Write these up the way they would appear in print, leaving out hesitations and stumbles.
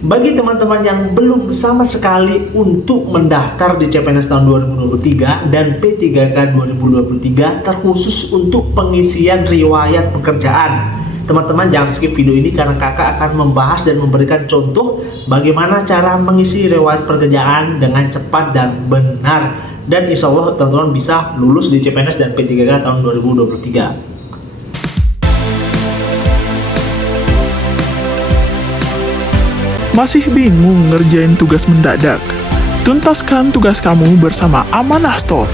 Bagi teman-teman yang belum sama sekali untuk mendaftar di CPNS tahun 2023 dan P3K 2023 terkhusus untuk pengisian riwayat pekerjaan. Teman-teman jangan skip video ini karena kakak akan membahas dan memberikan contoh bagaimana cara mengisi riwayat pekerjaan dengan cepat dan benar. Dan insya Allah teman-teman bisa lulus di CPNS dan P3K tahun 2023. Masih bingung ngerjain tugas mendadak? Tuntaskan tugas kamu bersama Amanah Store.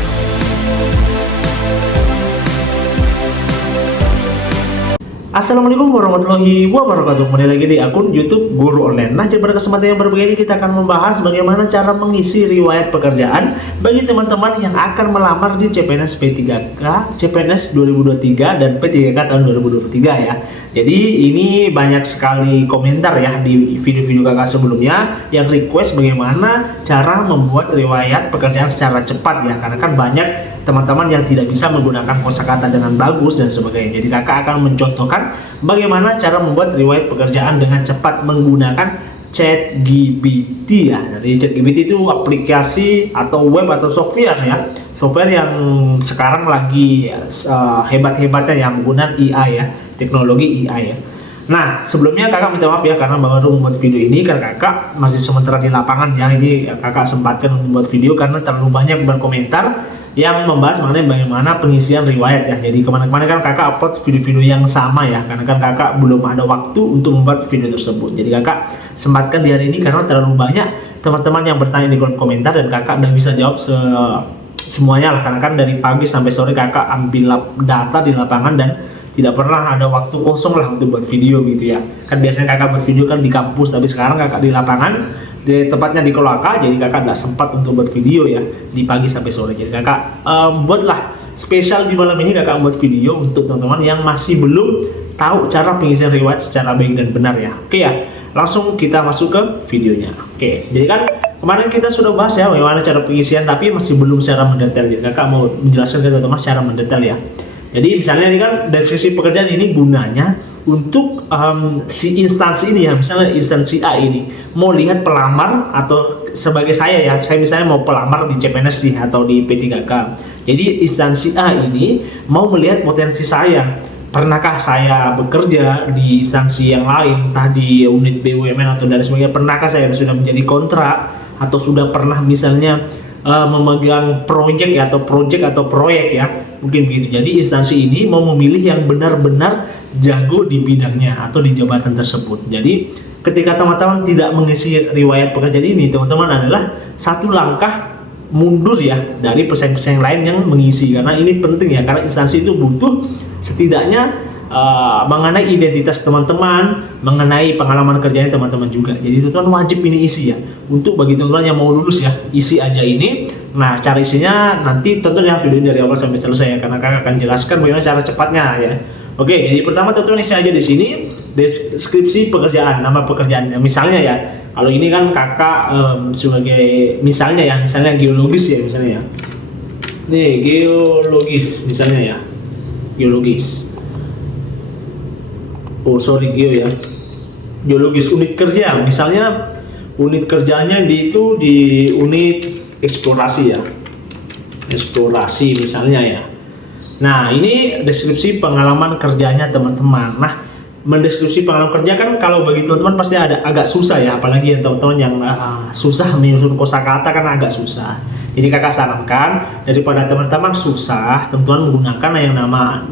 Assalamualaikum warahmatullahi wabarakatuh. Kembali lagi di akun YouTube Guru Online. Nah, pada kesempatan yang berbeda ini kita akan membahas bagaimana cara mengisi riwayat pekerjaan bagi teman-teman yang akan melamar di CPNS P3K, CPNS 2023 dan P3K tahun 2023 ya. Jadi ini banyak sekali komentar ya di video-video kakak sebelumnya yang request bagaimana cara membuat riwayat pekerjaan secara cepat ya. Karena kan banyak teman-teman yang tidak bisa menggunakan kosakata dengan bagus dan sebagainya. Jadi kakak akan mencontohkan bagaimana cara membuat riwayat pekerjaan dengan cepat menggunakan ChatGPT ya. Jadi ChatGPT itu aplikasi atau web atau software ya. Software yang sekarang lagi hebat-hebatnya yang menggunakan AI ya, teknologi AI ya. Nah, sebelumnya kakak minta maaf ya karena baru membuat video ini karena kakak masih sementara di lapangan ya. Ini kakak sempatkan untuk membuat video karena terlalu banyak berkomentar yang membahas mengenai bagaimana pengisian riwayat ya. Jadi kemana-mana kan kakak upload video-video yang sama ya, karena kan kakak belum ada waktu untuk membuat video tersebut. Jadi kakak sempatkan di hari ini karena terlalu banyak teman-teman yang bertanya di kolom komentar dan kakak udah bisa jawab semuanya lah. Karena kan dari pagi sampai sore kakak ambil data di lapangan dan tidak pernah ada waktu kosong lah untuk buat video gitu ya. Kan biasanya kakak buat video kan di kampus, tapi sekarang kakak di lapangan, di tempatnya di Kolaka, jadi kakak nggak sempat untuk buat video ya di pagi sampai sore. Jadi kakak buatlah spesial di malam ini, kakak buat video untuk teman-teman yang masih belum tahu cara pengisian riwayat secara baik dan benar ya. Oke ya, langsung kita masuk ke videonya. Oke, jadi kan kemarin kita sudah bahas ya bagaimana cara pengisian, tapi masih belum secara mendetail. Jadi kakak mau menjelaskan ke teman-teman secara mendetail ya. Jadi misalnya ini kan deskripsi pekerjaan ini gunanya untuk si instansi ini ya, misalnya instansi A ini mau lihat pelamar atau sebagai saya ya, saya misalnya mau pelamar di CPNS nih atau di P3K. Jadi instansi A ini mau melihat potensi saya. Pernahkah saya bekerja di instansi yang lain, entah di unit BUMN atau dari sebagainya? Pernahkah saya sudah menjadi kontrak atau sudah pernah misalnya memegang proyek ya, atau proyek ya, mungkin begitu. Jadi instansi ini mau memilih yang benar-benar jago di bidangnya atau di jabatan tersebut. Jadi ketika teman-teman tidak mengisi riwayat pekerjaan ini, teman-teman adalah satu langkah mundur ya dari pesaing-pesaing lain yang mengisi, karena ini penting ya, karena instansi itu butuh setidaknya mengenai identitas teman-teman, mengenai pengalaman kerjanya teman-teman juga. Jadi teman-teman wajib ini isi ya. Untuk bagi teman-teman yang mau lulus ya, isi aja ini. Nah, cara isinya nanti tonton ya video dari awal sampai selesai ya, karena kakak akan jelaskan bagaimana cara cepatnya ya. Oke, jadi pertama teman-teman isi aja di sini deskripsi pekerjaan, nama pekerjaannya. Misalnya ya, kalau ini kan kakak sebagai misalnya ya, misalnya geologis ya misalnya ya. Nih, geologis misalnya ya. Geologis. Oh sorry, geologis unit kerja, misalnya unit kerjanya di unit eksplorasi ya, eksplorasi misalnya ya. Nah ini deskripsi pengalaman kerjanya teman-teman. Nah mendeskripsi pengalaman kerja kan kalau bagi teman-teman pasti ada agak susah ya, apalagi yang teman-teman yang susah menyusun kosakata kan agak susah. Jadi kakak sarankan daripada teman-teman susah, teman-teman menggunakan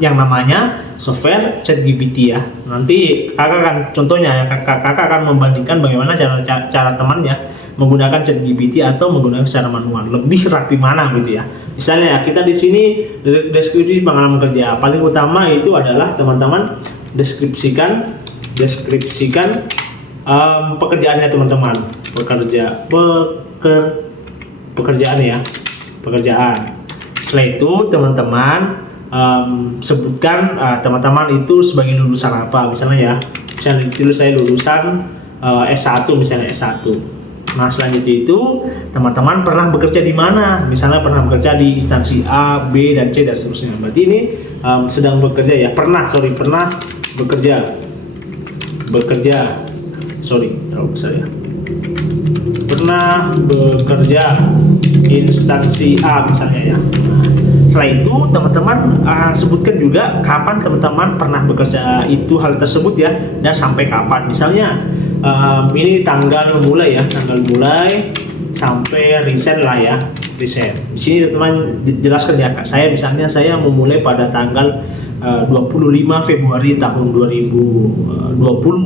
yang namanya software ChatGPT ya. Nanti kakak akan contohnya ya, kakak akan membandingkan bagaimana cara temannya menggunakan ChatGPT atau menggunakan secara manual, lebih rapi mana gitu ya. Misalnya ya, kita di sini deskripsi pengalaman kerja paling utama itu adalah teman-teman deskripsikan pekerjaannya teman-teman, pekerjaan ya, pekerjaan. Setelah itu teman-teman sebutkan teman-teman itu sebagai lulusan apa, misalnya ya, misalnya itu saya lulusan S1 misalnya S1. Nah selanjutnya itu teman-teman pernah bekerja di mana, misalnya pernah bekerja di instansi A, B, dan C dan seterusnya. Berarti ini sedang bekerja ya, pernah bekerja, sorry terlalu besar ya, pernah bekerja instansi A misalnya ya. Setelah itu teman-teman sebutkan juga kapan teman-teman pernah bekerja itu hal tersebut ya, dan sampai kapan. Misalnya ini tanggal mulai sampai resign lah ya, resign. Di sini teman-teman jelaskan ya, saya misalnya saya memulai pada tanggal 25 Februari tahun 2020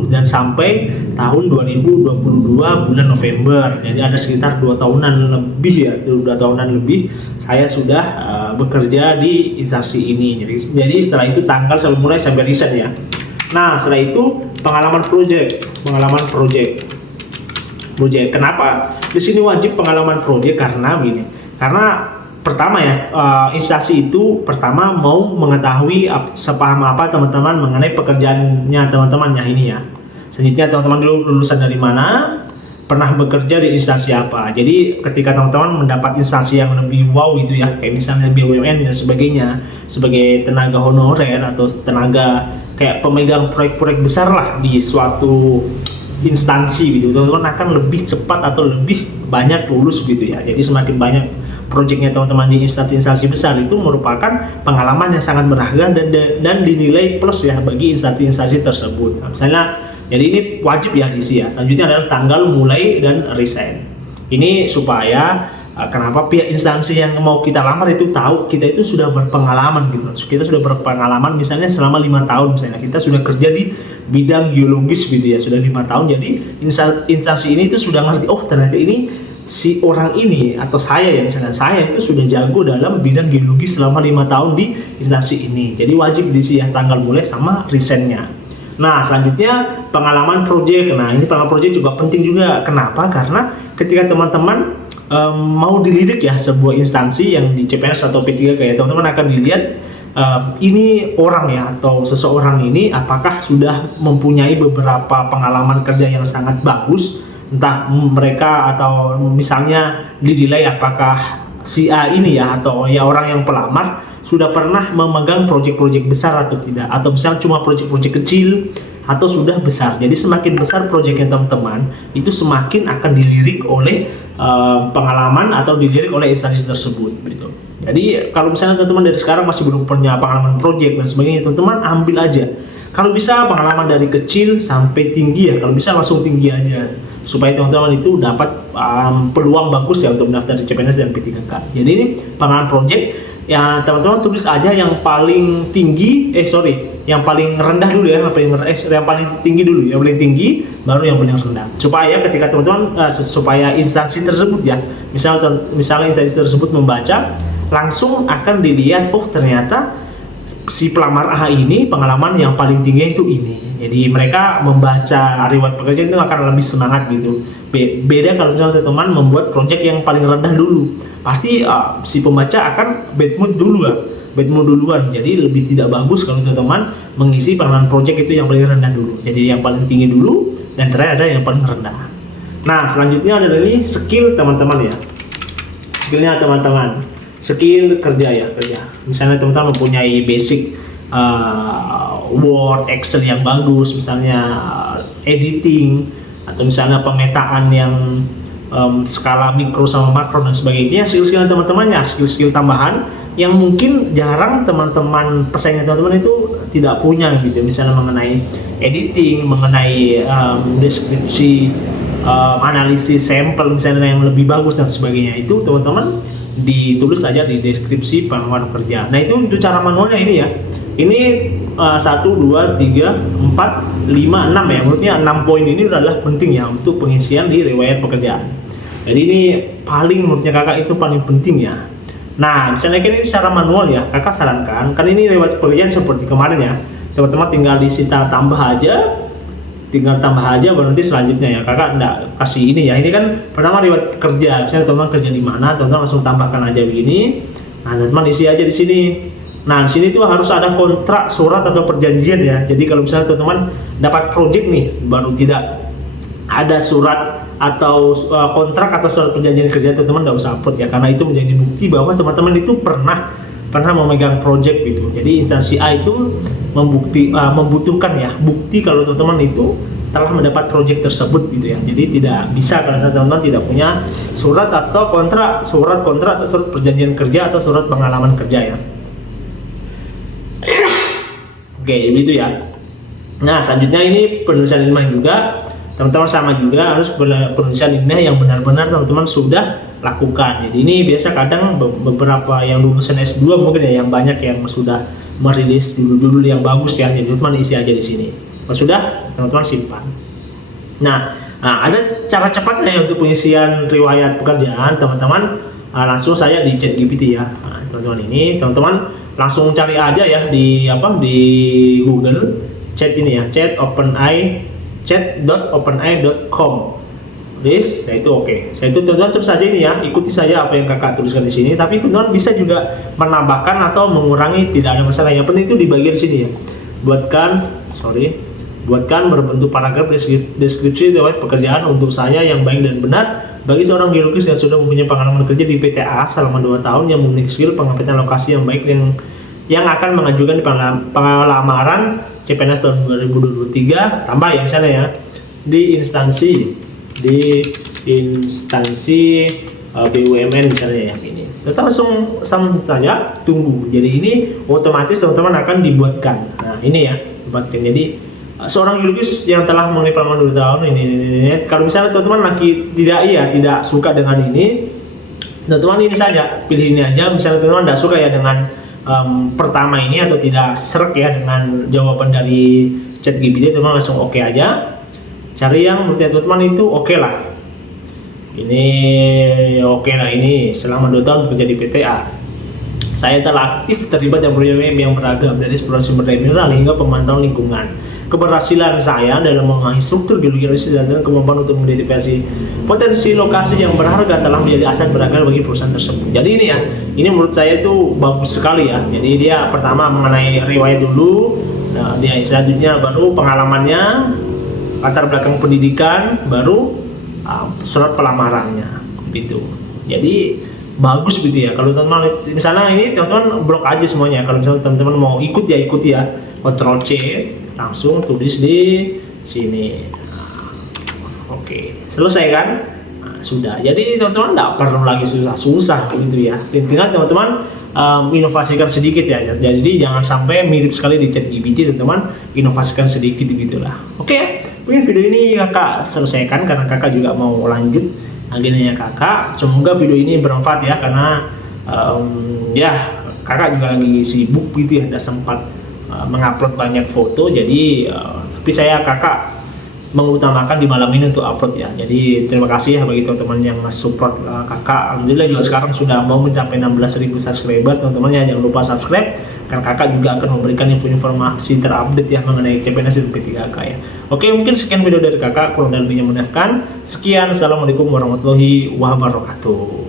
dan sampai tahun 2022 bulan November. Jadi ada sekitar 2 tahunan lebih ya, 2 tahunan lebih saya sudah bekerja di instansi ini. Jadi setelah itu tanggal sampai mulai sampai resign ya. Nah, setelah itu pengalaman project. Kenapa di sini wajib pengalaman project? Karena pertama ya, instansi itu pertama mau mengetahui sepaham apa teman-teman mengenai pekerjaannya teman-temannya ini ya. Selanjutnya teman-teman dulu lulusan dari mana, pernah bekerja di instansi apa. Jadi ketika teman-teman mendapat instansi yang lebih wow itu ya, kayak misalnya BUMN dan sebagainya, sebagai tenaga honorer atau tenaga kayak pemegang proyek-proyek besar lah di suatu instansi gitu, teman-teman akan lebih cepat atau lebih banyak lulus gitu ya. Jadi semakin banyak proyeknya teman-teman di instansi-instansi besar itu merupakan pengalaman yang sangat berharga dan dinilai plus ya bagi instansi-instansi tersebut. Nah, misalnya, jadi ini wajib ya diisi ya. Selanjutnya adalah tanggal mulai dan resign. Ini supaya kenapa pihak instansi yang mau kita lamar itu tahu kita itu sudah berpengalaman gitu. Kita sudah berpengalaman misalnya selama 5 tahun misalnya kita sudah kerja di bidang geologis gitu ya, sudah 5 tahun. Jadi instansi ini itu sudah ngerti, oh ternyata ini si orang ini atau saya ya, misalnya saya itu sudah jago dalam bidang geologi selama 5 tahun di instansi ini. Jadi wajib diisi ya tanggal mulai sama resignnya. Nah, selanjutnya pengalaman proyek. Nah, ini pengalaman proyek juga penting juga. Kenapa? Karena ketika teman-teman mau dilirik ya sebuah instansi yang di CPNS atau P3 kayak teman-teman akan dilihat ini orang ya atau seseorang ini apakah sudah mempunyai beberapa pengalaman kerja yang sangat bagus. Entah mereka atau misalnya dinilai apakah si A ini ya atau ya orang yang pelamar sudah pernah memegang proyek-proyek besar atau tidak, atau misalnya cuma proyek-proyek kecil atau sudah besar. Jadi semakin besar proyeknya teman-teman itu semakin akan dilirik oleh pengalaman atau dilirik oleh instansi tersebut gitu. Jadi kalau misalnya teman-teman dari sekarang masih belum punya pengalaman proyek dan sebagainya, teman-teman ambil aja. Kalau bisa pengalaman dari kecil sampai tinggi ya, kalau bisa langsung tinggi aja supaya teman-teman itu dapat peluang bagus ya untuk mendaftar di CPNS dan P3K. Jadi ini pengalaman project ya, teman-teman tulis aja yang paling tinggi, yang paling rendah dulu ya, yang paling tinggi dulu, yang paling tinggi baru yang paling rendah. Supaya ketika teman-teman supaya instansi tersebut ya, misalnya instansi tersebut membaca, langsung akan dilihat, oh ternyata si pelamar A ini pengalaman yang paling tinggi itu ini. Jadi mereka membaca riwayat pekerjaan itu akan lebih semangat gitu. Beda kalau misalnya teman-teman membuat project yang paling rendah dulu, pasti si pembaca akan bad mood duluan. Jadi lebih tidak bagus kalau teman-teman mengisi pengalaman project itu yang paling rendah dulu. Jadi yang paling tinggi dulu dan terakhir ada yang paling rendah. Nah, selanjutnya ada lagi skill teman-teman ya. Skillnya teman-teman, skill kerja. Misalnya teman-teman mempunyai basic Word, Excel yang bagus, misalnya editing atau misalnya pemetaan yang skala mikro sama makro dan sebagainya. Skill-skill teman-teman ya, skill-skill tambahan yang mungkin jarang teman-teman pesaingnya teman-teman itu tidak punya gitu. Misalnya mengenai editing, mengenai deskripsi, analisis sampel misalnya yang lebih bagus dan sebagainya, itu teman-teman ditulis aja di deskripsi pengalaman kerja. Nah itu cara manualnya ini ya. Ini 1, 2, 3, 4, 5, 6 ya. Menurutnya 6 poin ini adalah penting ya untuk pengisian di riwayat pekerjaan. Jadi ini paling menurutnya kakak itu paling penting ya. Nah misalnya ini secara manual ya, kakak sarankan kan ini riwayat pekerjaan seperti kemarin ya, teman-teman tinggal tambah aja baru nanti selanjutnya ya kakak enggak kasih ini ya. Ini kan pertama riwayat kerja, misalnya teman-teman kerja di mana, teman-teman langsung tambahkan aja begini. Nah teman-teman isi aja di sini. Nah di sini tuh harus ada kontrak, surat atau perjanjian ya. Jadi kalau misalnya teman-teman dapat project nih, baru tidak ada surat atau kontrak atau surat perjanjian kerja, teman-teman nggak usah upload ya, karena itu menjadi bukti bahwa teman-teman itu pernah memegang project gitu. Jadi instansi A itu membutuhkan ya bukti kalau teman-teman itu telah mendapat proyek tersebut gitu ya. Jadi tidak bisa kalau teman-teman tidak punya surat atau kontrak, surat perjanjian kerja atau surat pengalaman kerja ya. Oke, begitu ya. Nah, selanjutnya ini penulisan ilmiah juga, teman-teman sama juga harus penulisan ilmiah yang benar-benar teman-teman sudah lakukan. Jadi ini biasa kadang beberapa yang lulusan S2 mungkin ya, yang banyak yang sudah merilis judul-judul yang bagus ya. Jadi teman isi aja di sini. Kalau sudah, teman-teman simpan. Nah, ada cara cepatnya untuk pengisian riwayat pekerjaan, teman-teman. Langsung saya di ChatGPT ya. Nah, teman-teman ini, teman-teman langsung cari aja ya di Google chat ini ya, chat.openai.com. Nah itu oke. Saya itu teman-teman terus saja ini ya, ikuti saja apa yang kakak tuliskan di sini. Tapi teman-teman bisa juga menambahkan atau mengurangi, tidak ada masalah. Yang penting itu di bagian sini ya. Buatkan berbentuk paragraf deskripsi riwayat pekerjaan untuk saya yang baik dan benar bagi seorang geologis yang sudah mempunyai pengalaman kerja di PTA selama 2 tahun, yang memiliki skill pengamatan lokasi yang baik yang akan mengajukan di pengelamaran CPNS tahun 2023, tambah ya misalnya ya, di instansi BUMN misalnya ya, ini kita langsung saja tunggu. Jadi ini otomatis teman-teman akan dibuatkan. Nah ini ya, dibuatkan. Jadi seorang geologis yang telah mengalami pengalaman 2 tahun ini. Kalau misalnya teman-teman tidak suka dengan ini, teman-teman ini saja, pilih ini aja. Misalnya teman-teman tidak suka ya dengan pertama ini atau tidak srek ya dengan jawaban dari ChatGPT, teman-teman langsung oke aja. Cari yang menurut teman-teman itu oke lah. Ini oke lah, ini selama 2 tahun bekerja di PTA. Saya telah aktif terlibat dalam proyek yang beragam, dari eksplorasi sumber daya mineral hingga pemantauan lingkungan. Keberhasilan saya dalam mengenai struktur geologi dan kemampuan untuk mengidentifikasi potensi lokasi yang berharga telah menjadi aset berharga bagi perusahaan tersebut. Jadi ini ya, ini menurut saya itu bagus sekali ya. Jadi dia pertama mengenai riwayat dulu, nah, dia selanjutnya baru pengalamannya, latar belakang pendidikan, baru surat pelamarannya, gitu. Jadi bagus gitu ya. Kalau teman-teman misalnya ini teman-teman blok aja semuanya. Kalau misalnya teman-teman mau ikut ya, Ctrl C, langsung tulis di sini. Oke, selesai kan? Nah, sudah. Jadi teman-teman tidak perlu lagi susah-susah gitu ya. Tinggal teman-teman inovasikan sedikit ya. Jadi jangan sampai mirip sekali di ChatGPT, teman-teman inovasikan sedikit gitulah. Oke, mungkin video ini kakak selesaikan karena kakak juga mau lanjut agendanya kakak. Semoga video ini bermanfaat ya, karena ya kakak juga lagi sibuk gitu ya, tidak sempat mengupload banyak foto. Jadi tapi kakak mengutamakan di malam ini untuk upload ya. Jadi terima kasih ya bagi teman-teman yang support kakak. Alhamdulillah juga sekarang sudah mau mencapai 16.000 subscriber teman-teman ya. Jangan lupa subscribe, karena kakak juga akan memberikan informasi terupdate ya mengenai CPNS dan P3K ya. Oke, mungkin sekian video dari kakak, kurang dan lebihnya maafkan. Sekian, assalamualaikum warahmatullahi wabarakatuh.